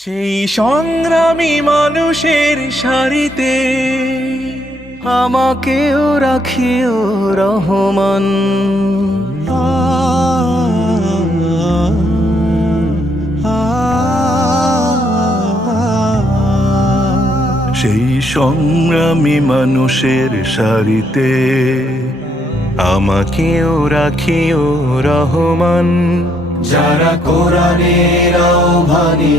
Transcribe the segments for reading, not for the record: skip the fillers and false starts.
সেই সংগ্রামী মানুষের সারিতে আমাকেও রাখিও রহমান। সেই সংগ্রামী মানুষের সারিতে আমাকেও রাখিও রহমান। যারা কোরআনের আহ্বানে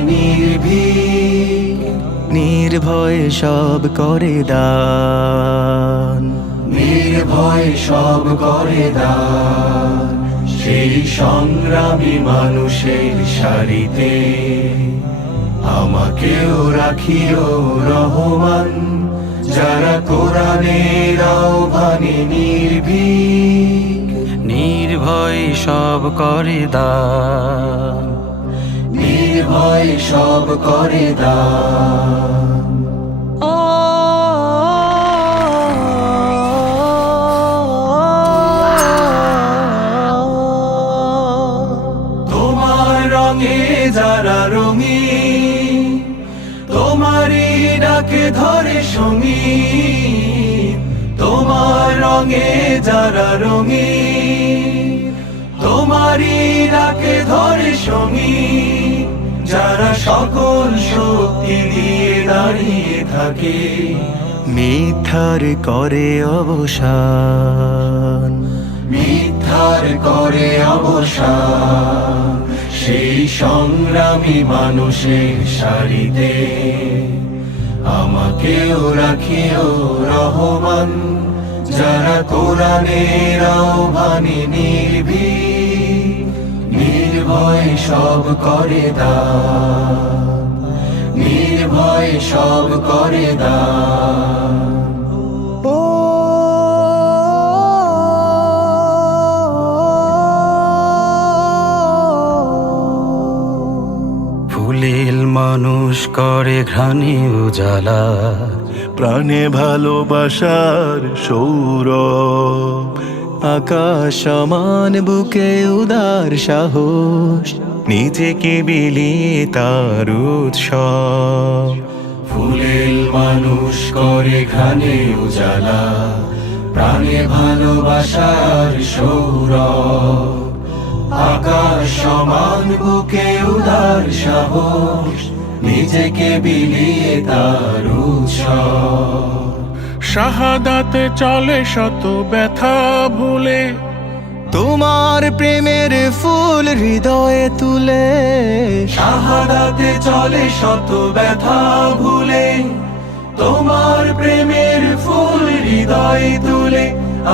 নির্ভয়ে সব করে দান, নির্ভয়ে সব করে দান। সেই সংগ্রামী মানুষের সারিতে আমাকেও রাখিও রহমান। যারা কোরআনের আহ্বানে নির্ভয়ে সব করে দান, নির্ভয়ে সব করে দান। তোমার রঙে যারা রঙিন, তোমারই ডাকে ধরে সঙ্গীত। তোমার রঙে যারা রঙিন, তোমারই ডাকে ধরে সঙ্গীত। যারা সকল শক্তি দিয়ে দাঁড়িয়ে থাকে, মিথ্যার করে অবসান, মিথ্যার করে অবসান। সেই সংগ্রামী মানুষের সারিতে আমাকেও রাখিও রহমান। যারা কোরআনের আহ্বানে নির্ভয়ে সব করে দান, নির্ভয়ে সব করে দান। ফুলেল মানুষ করে ঘ্রাণে উজালা, প্রাণে ভালোবাসার সৌরভ। আকাশ সমান বুকে উদার সাহস, নিজেকে বিলিয়ে তার উৎসব। ফুলেল মানুষ করে ঘ্রাণে উজালা, প্রাণে ভালোবাসার সৌরভ। আকাশ সমান বুকে উদার সাহস, নিজেকে বিলিয়ে তার উৎসব। শাহাদাতে চলে শত ব্যথা ভুলে, তোমার প্রেমের ফুল হৃদয়ে তুলে। শাহাদাতে চলে শত ব্যথা ভুলে, তোমার প্রেমের ফুল হৃদয়ে তুলে।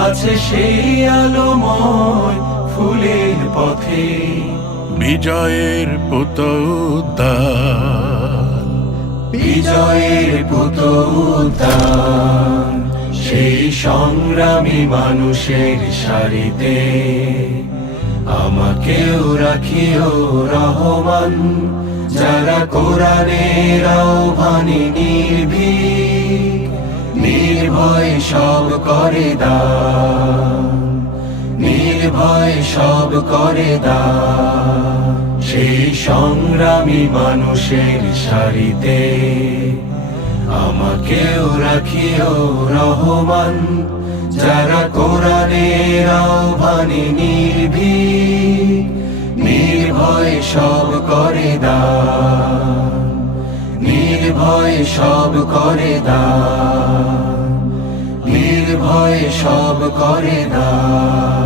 আছে সেই আলোময় ফুলের পথে বিজয়ের পুতোদ্দান, বিজয়ের পুতোদ্দান। সেই সংগ্রামী মানুষের সারিতে আমাকেও রাখিও রহমান। যারা কোরআনের আহ্বানে নির্ভয়ে সব করে দান, নির্ভয়ে সব করে দান। সেই সংগ্রামী মানুষের সারিতে আমাকেও রাখিও রহমান। যারা কোরআনের আহ্বানে নির্ভয়ে সব করে দান, নির্ভয়ে সব করে দান, নির্ভয়ে সব করে দান।